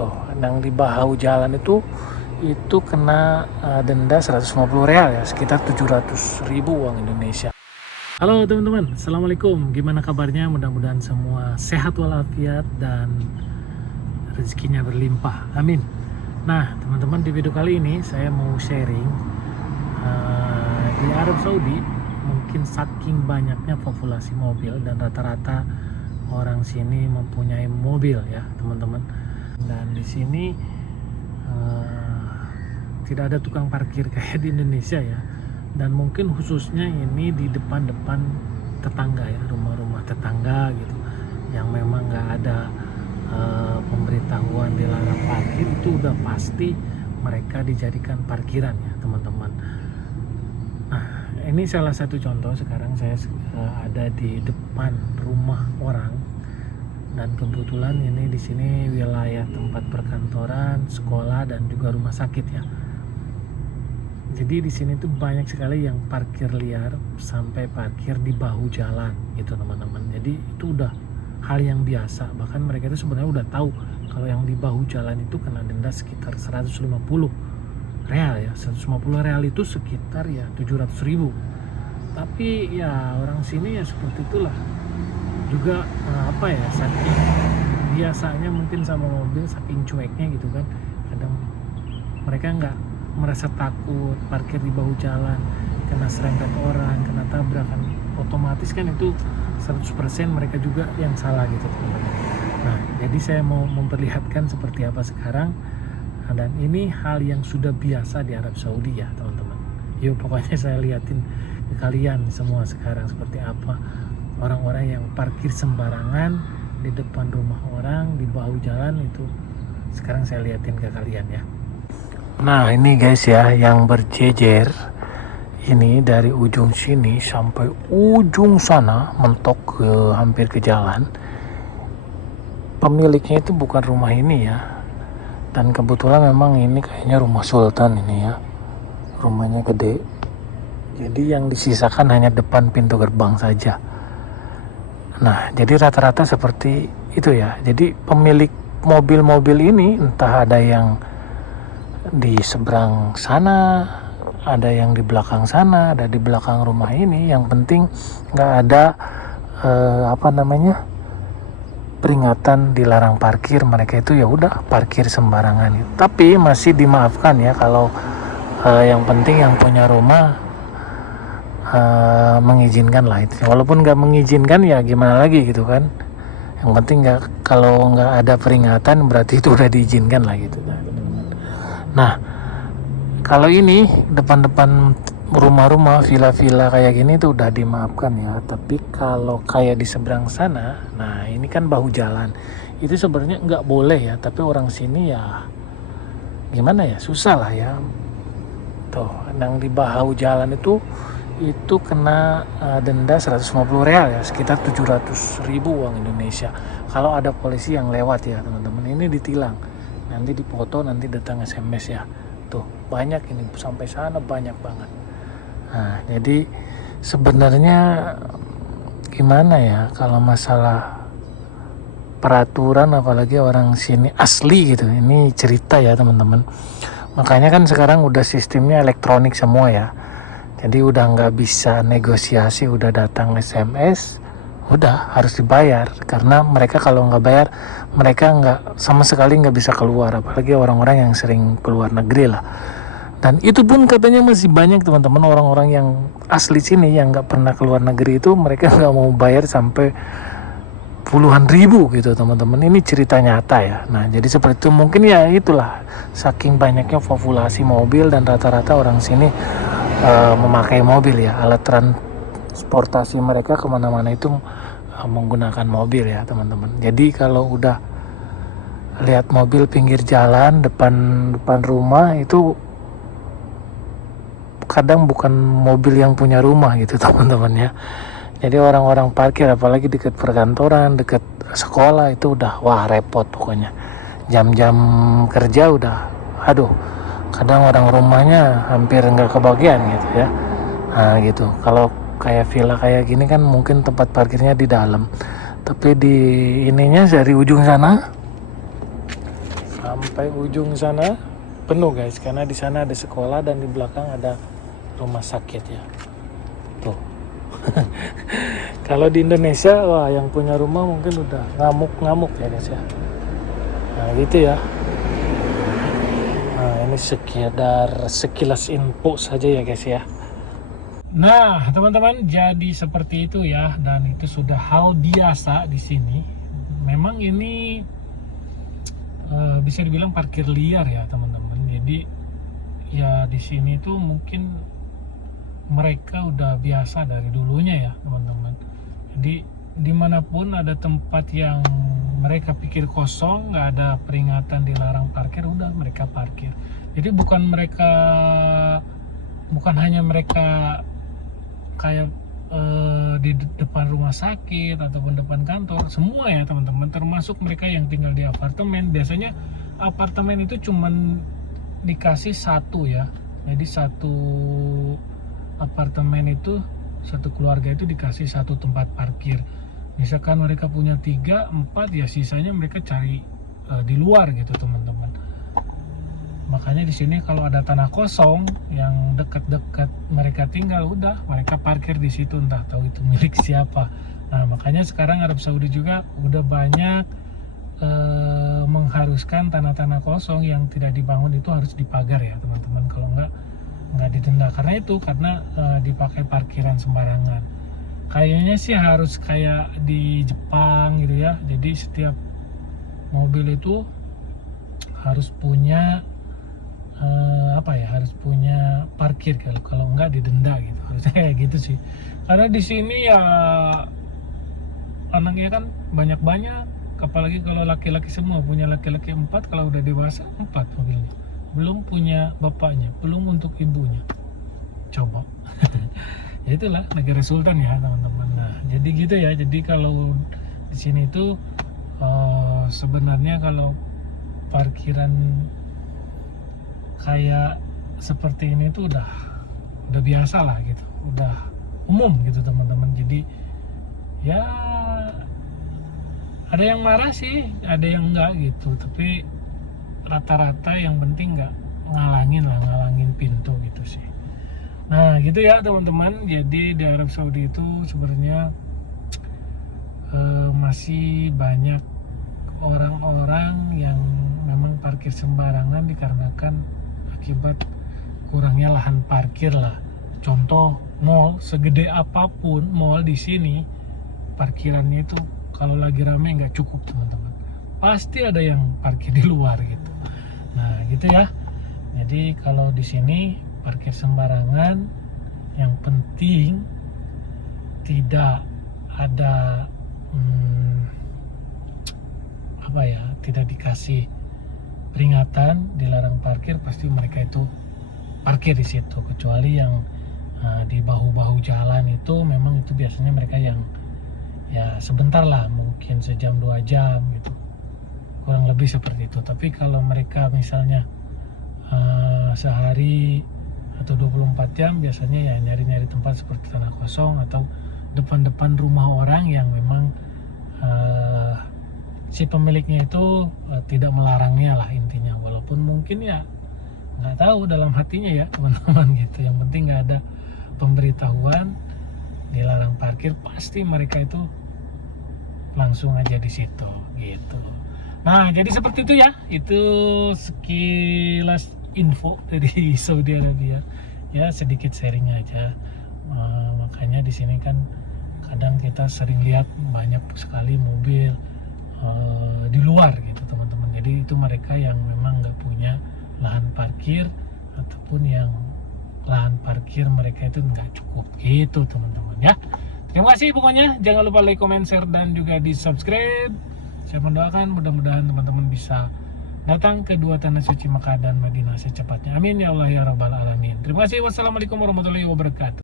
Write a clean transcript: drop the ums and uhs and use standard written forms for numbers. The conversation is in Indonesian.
tuh yang di bahu jalan itu kena denda 150 real ya, sekitar 700.000 uang Indonesia. Halo teman-teman, assalamualaikum. Gimana kabarnya? Mudah-mudahan semua sehat walafiat dan rezekinya berlimpah, amin. Nah teman-teman, di video kali ini saya mau sharing di Arab Saudi. Mungkin saking banyaknya populasi mobil dan rata-rata orang sini mempunyai mobil ya teman-teman. Dan di sini tidak ada tukang parkir kayak di Indonesia ya. Dan mungkin khususnya ini di depan-depan tetangga ya, rumah-rumah tetangga gitu, yang memang nggak ada pemberitahuan dilarang parkir, itu udah pasti mereka dijadikan parkiran ya teman-teman. Nah ini salah satu contoh. Sekarang saya ada di depan rumah orang, dan kebetulan ini di sini wilayah tempat perkantoran, sekolah, dan juga rumah sakit ya. Jadi di sini tuh banyak sekali yang parkir liar sampai parkir di bahu jalan gitu teman-teman. Jadi itu udah hal yang biasa. Bahkan mereka itu sebenarnya udah tahu kalau yang di bahu jalan itu kena denda sekitar 150 real ya. 150 real itu sekitar ya 700.000. Tapi ya orang sini ya seperti itulah. Juga saking biasanya mungkin sama mobil, saking cueknya gitu kan, kadang mereka nggak merasa takut parkir di bahu jalan, kena serempet orang, kena tabrakan, otomatis kan itu 100% mereka juga yang salah gitu teman-teman. Nah jadi saya mau memperlihatkan seperti apa sekarang, dan ini hal yang sudah biasa di Arab Saudi ya teman-teman. Yuk pokoknya saya liatin ke kalian semua sekarang seperti apa orang-orang yang parkir sembarangan di depan rumah orang, di bahu jalan itu. Sekarang saya liatin ke kalian ya. Nah ini guys ya, yang berjejer ini dari ujung sini sampai ujung sana mentok ke hampir ke jalan. Pemiliknya itu bukan rumah ini ya. Dan kebetulan memang ini kayaknya rumah sultan ini ya. Rumahnya gede. Jadi yang disisakan hanya depan pintu gerbang saja. Nah, jadi rata-rata seperti itu ya. Jadi pemilik mobil-mobil ini entah ada yang di seberang sana, ada yang di belakang sana, ada di belakang rumah ini. Yang penting nggak ada peringatan dilarang parkir. Mereka itu ya udah parkir sembarangan. Tapi masih dimaafkan ya kalau yang penting yang punya rumah mengizinkan lah itu. Walaupun nggak mengizinkan ya gimana lagi gitu kan. Yang penting kalau nggak ada peringatan berarti itu udah diizinkan lah gitu. Nah kalau ini depan-depan rumah-rumah, villa-villa kayak gini tuh udah dimaafkan ya. Tapi kalau kayak di seberang sana, nah ini kan bahu jalan, itu sebenarnya nggak boleh ya. Tapi orang sini ya gimana ya, susah lah ya. Tuh yang di bahu jalan itu kena denda 150 real ya, sekitar 700.000 uang Indonesia. Kalau ada polisi yang lewat ya teman-teman, ini ditilang, nanti dipoto, nanti datang SMS ya. Tuh banyak ini, sampai sana banyak banget. Nah jadi sebenarnya gimana ya kalau masalah peraturan, apalagi orang sini asli gitu, ini cerita ya teman-teman. Makanya kan sekarang udah sistemnya elektronik semua ya. Jadi udah nggak bisa negosiasi, udah datang SMS, udah harus dibayar. Karena mereka kalau nggak bayar, mereka nggak sama sekali nggak bisa keluar. Apalagi orang-orang yang sering keluar negeri lah. Dan itu pun katanya masih banyak teman-teman, orang-orang yang asli sini yang nggak pernah keluar negeri itu, mereka nggak mau bayar sampai puluhan ribu gitu teman-teman. Ini cerita nyata ya. Nah jadi seperti itu, mungkin ya itulah saking banyaknya populasi mobil dan rata-rata orang sini memakai mobil ya. Alat transportasi mereka kemana-mana itu menggunakan mobil ya teman-teman. Jadi kalau udah lihat mobil pinggir jalan depan rumah itu kadang bukan mobil yang punya rumah gitu teman-teman ya. Jadi orang-orang parkir apalagi dekat perkantoran, dekat sekolah itu udah wah repot pokoknya. Jam-jam kerja udah aduh, kadang orang rumahnya hampir nggak kebagian gitu ya. Nah gitu. Kalau kayak villa kayak gini kan mungkin tempat parkirnya di dalam, tapi di ininya dari ujung sana sampai ujung sana penuh guys, karena di sana ada sekolah dan di belakang ada rumah sakit ya. Tuh. Kalau di Indonesia, wah yang punya rumah mungkin udah ngamuk-ngamuk ya guys ya. Nah gitu ya. Nah ini sekilas info saja ya guys ya. Nah teman-teman, jadi seperti itu ya, dan itu sudah hal biasa di sini. Memang ini bisa dibilang parkir liar ya teman-teman. Jadi ya di sini tuh mungkin mereka udah biasa dari dulunya ya teman-teman. Jadi dimanapun ada tempat yang mereka pikir kosong, nggak ada peringatan dilarang parkir, udah mereka parkir. Jadi bukan hanya mereka kayak di depan rumah sakit ataupun depan kantor, semua ya teman-teman, termasuk mereka yang tinggal di apartemen. Biasanya apartemen itu cuman dikasih satu ya, jadi satu apartemen itu, satu keluarga itu dikasih satu tempat parkir. Misalkan mereka punya 3, 4 ya, sisanya mereka cari di luar gitu teman-teman. Makanya di sini kalau ada tanah kosong yang dekat-dekat mereka tinggal, udah mereka parkir di situ, entah tahu itu milik siapa. Nah makanya sekarang Arab Saudi juga udah banyak mengharuskan tanah-tanah kosong yang tidak dibangun itu harus dipagar ya teman-teman. Kalau nggak didenda, karena dipakai parkiran sembarangan. Kayaknya sih harus kayak di Jepang gitu ya. Jadi setiap mobil itu harus punya harus punya parkir, kalau enggak didenda gitu, harusnya kayak gitu sih. Karena di sini ya anaknya kan banyak, apalagi kalau laki-laki semua, punya laki-laki 4, kalau udah dewasa 4 mobilnya, belum punya bapaknya, belum untuk ibunya. Coba. Ya itulah negara sultan ya teman-teman. Nah jadi gitu ya. Jadi kalau di sini tuh sebenarnya kalau parkiran kayak seperti ini tuh udah biasa lah gitu, udah umum gitu teman-teman. Jadi ya ada yang marah sih, ada yang enggak gitu, tapi rata-rata yang penting nggak ngalangin pintu gitu sih. Nah gitu ya teman-teman. Jadi di Arab Saudi itu sebenarnya masih banyak orang-orang yang memang parkir sembarangan dikarenakan akibat kurangnya lahan parkir lah. Contoh mall, segede apapun mall di sini, parkirannya itu kalau lagi rame nggak cukup teman-teman, pasti ada yang parkir di luar gitu. Nah gitu ya. Jadi kalau di sini parkir sembarangan, yang penting tidak ada tidak dikasih peringatan dilarang parkir, pasti mereka itu parkir di situ. Kecuali yang di bahu-bahu jalan itu memang itu biasanya mereka yang ya sebentar lah, mungkin sejam 2 jam gitu, kurang lebih seperti itu. Tapi kalau mereka misalnya sehari atau 24 jam, biasanya ya nyari-nyari tempat seperti tanah kosong atau depan-depan rumah orang yang memang si pemiliknya itu tidak melarangnya lah intinya. Walaupun mungkin ya nggak tahu dalam hatinya ya teman-teman gitu. Yang penting nggak ada pemberitahuan dilarang parkir, pasti mereka itu langsung aja di situ gitu. Nah jadi seperti itu ya, itu sekilas info dari Saudi Arabia ya, sedikit sharing aja. Makanya di sini kan kadang kita sering lihat banyak sekali mobil di luar gitu teman-teman. Jadi itu mereka yang memang nggak punya lahan parkir, ataupun yang lahan parkir mereka itu nggak cukup gitu teman-teman ya. Terima kasih pokoknya, jangan lupa like, comment, share, dan juga di subscribe. Saya mendoakan mudah-mudahan teman-teman bisa datang ke dua tanah suci Makkah dan Madinah secepatnya. Amin ya Allah ya Rabbal Alamin. Terima kasih. Wassalamualaikum warahmatullahi wabarakatuh.